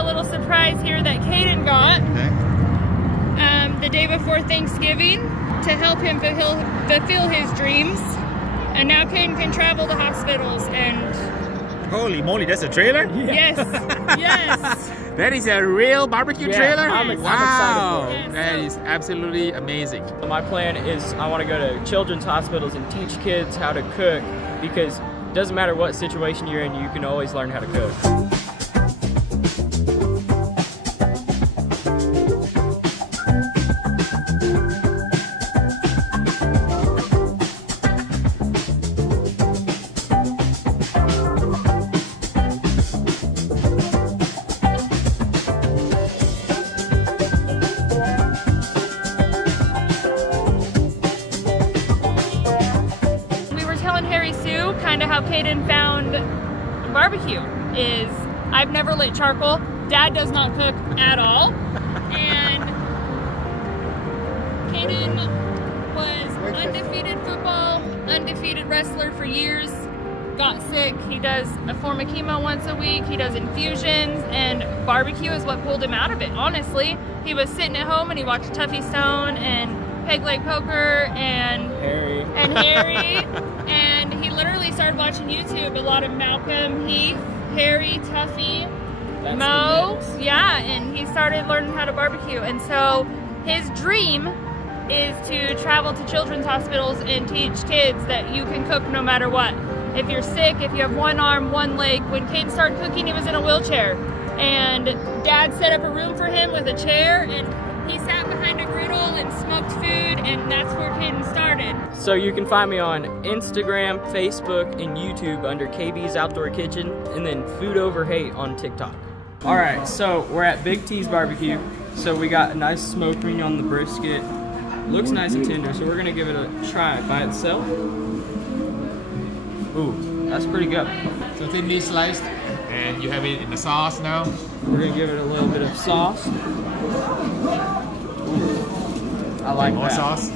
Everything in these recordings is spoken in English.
a little surprise here that Kaiden got the day before Thanksgiving to help him fulfill his dreams. And now Kaiden can travel to hospitals and... Holy moly, that's a trailer? Yes, yes. That is a real barbecue trailer? I'm excited for it. That is absolutely amazing. My plan is I want to go to children's hospitals and teach kids how to cook, because it doesn't matter what situation you're in, you can always learn how to cook. Harry Soo, kind of how Kaiden found barbecue is I've never lit charcoal. Dad does not cook at all. And Kaiden was undefeated football, undefeated wrestler for years, got sick. He does a form of chemo once a week. He does infusions, and barbecue is what pulled him out of it, honestly. He was sitting at home and he watched Tuffy Stone and Peg Leg Poker and Harry. And he literally started watching YouTube, a lot of Malcolm, Heath, Harry, Tuffy, Mo. Yeah, and he started learning how to barbecue. And so his dream is to travel to children's hospitals and teach kids that you can cook no matter what. If you're sick, if you have one arm, one leg. When Kaiden started cooking, he was in a wheelchair. And Dad set up a room for him with a chair, and he sat behind a griddle and smoked food, and that's where Kaiden started. So you can find me on Instagram, Facebook, and YouTube under KB's Outdoor Kitchen, and then Food Over Hate on TikTok. All right, so we're at Big T's Barbecue. So we got a nice smoke ring on the brisket. Looks nice and tender, so we're gonna give it a try by itself. Ooh, that's pretty good. So thinly sliced, and you have it in the sauce now. We're gonna give it a little bit of sauce. I like more that. Sauce.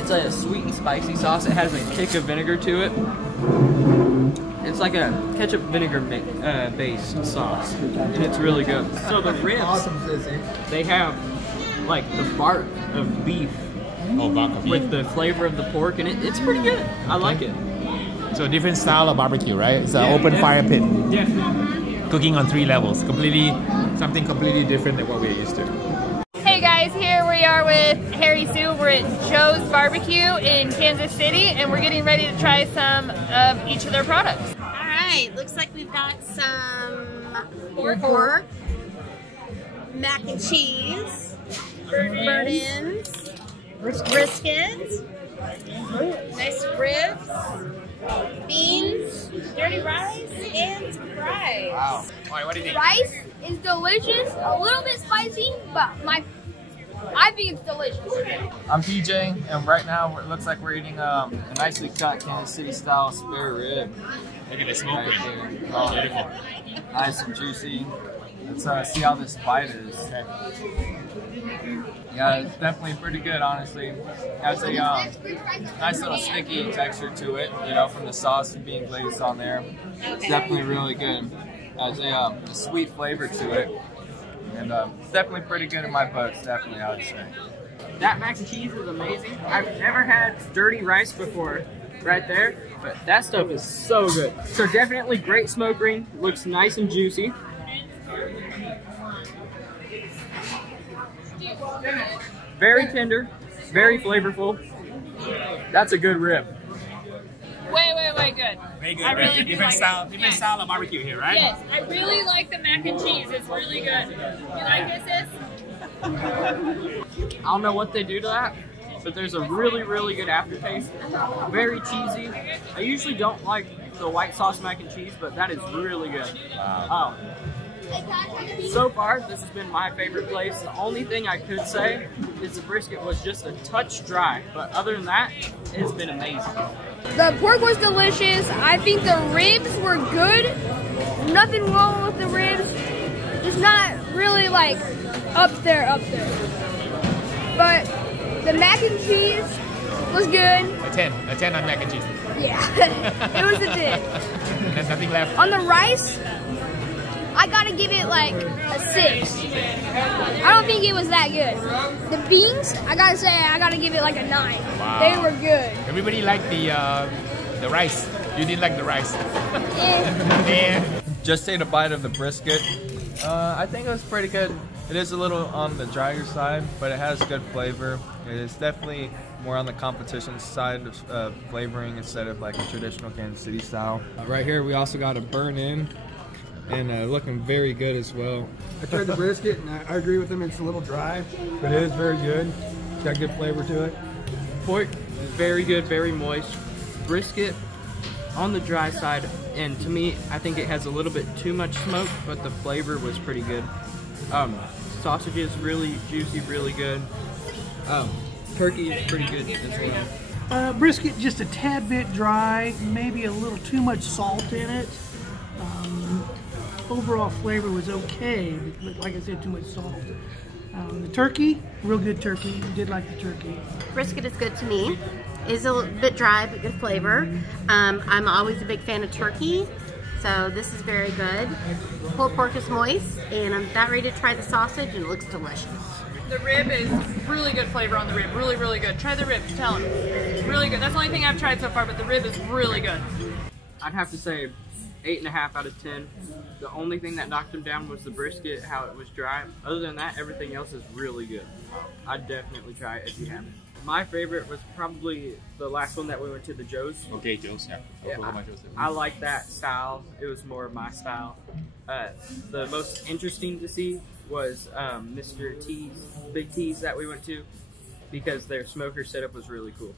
It's a sweet and spicy sauce. It has a kick of vinegar to it. It's like a ketchup vinegar based sauce, and it's really good. So the ribs, they have like the bark of beef with the flavor of the pork, and it's pretty good. I like it. So a different style of barbecue, right? It's an open fire pit. Definitely. Cooking on 3 levels, something completely different than what we're used to. Hey guys, here we are with Harry Soo. We're at Joe's Barbecue in Kansas City, and we're getting ready to try some of each of their products. All right, looks like we've got some pork, mac and cheese, burnt-ins, brisket, nice ribs, beans, dirty rice, and fries. Wow. All right, what do you think? Rice is delicious, a little bit spicy, but I think it's delicious. I'm PJ, and right now it looks like we're eating a nicely cut Kansas City style spare rib. Look at the smoke ring. Oh, beautiful. Nice and juicy. Let's see how this bite is. Okay. Yeah, it's definitely pretty good, honestly. It has a nice little sticky texture to it, you know, from the sauce being glazed on there. It's definitely really good. It has a sweet flavor to it. And it's definitely pretty good in my books, definitely, I would say. That mac and cheese is amazing. I've never had dirty rice before, right there, but that stuff is so good. So definitely great smoke ring, looks nice and juicy. Very tender, very flavorful. That's a good rib. Way good. Very good. I really do different like style of barbecue here, right? Yes, I really like the mac and cheese. It's really good. You like this? I don't know what they do to that, but there's a really good aftertaste. Very cheesy. I usually don't like the white sauce mac and cheese, but that is really good. Wow. So far, this has been my favorite place. The only thing I could say is the brisket was just a touch dry, but other than that, it's been amazing. The pork was delicious. I think the ribs were good. Nothing wrong with the ribs. Just not really like up there. But the mac and cheese was good. A 10 on mac and cheese. Yeah, it was a 10. There's nothing left. On the rice, it like a 6. I don't think it was that good. The beans, I gotta say, I gotta give it like a 9. Wow. They were good. Everybody liked the rice. You didn't like the rice. Just ate a bite of the brisket. I think it was pretty good. It is a little on the drier side, but it has good flavor. It is definitely more on the competition side of flavoring instead of like a traditional Kansas City style. Right here we also got a burn in and looking very good as well. I tried the brisket and I agree with them. It's a little dry, but it is very good. It's got good flavor to it. Pork is very good, very moist. Brisket on the dry side, and to me, I think it has a little bit too much smoke, but the flavor was pretty good. Sausages really juicy, really good. Turkey is pretty good as well. Brisket just a tad bit dry, maybe a little too much salt in it. Overall flavor was okay, but like I said, too much salt. The turkey, real good turkey. Did like the turkey. Brisket is good to me. It's a little bit dry, but good flavor. I'm always a big fan of turkey, so this is very good. Pulled pork is moist, and I'm about ready to try the sausage, and it looks delicious. The rib is really good flavor on the rib. Really, really good. Try the rib. Tell them. It's really good. That's the only thing I've tried so far, but the rib is really good. I'd have to say 8.5 out of 10. The only thing that knocked him down was the brisket, how it was dry. Other than that, everything else is really good. I'd definitely try it if you haven't. My favorite was probably the last one that we went to, the Joe's. Okay, Joe's, yeah. I like that style. It was more of my style. The most interesting to see was Mr. T's, Big T's that we went to, because their smoker setup was really cool.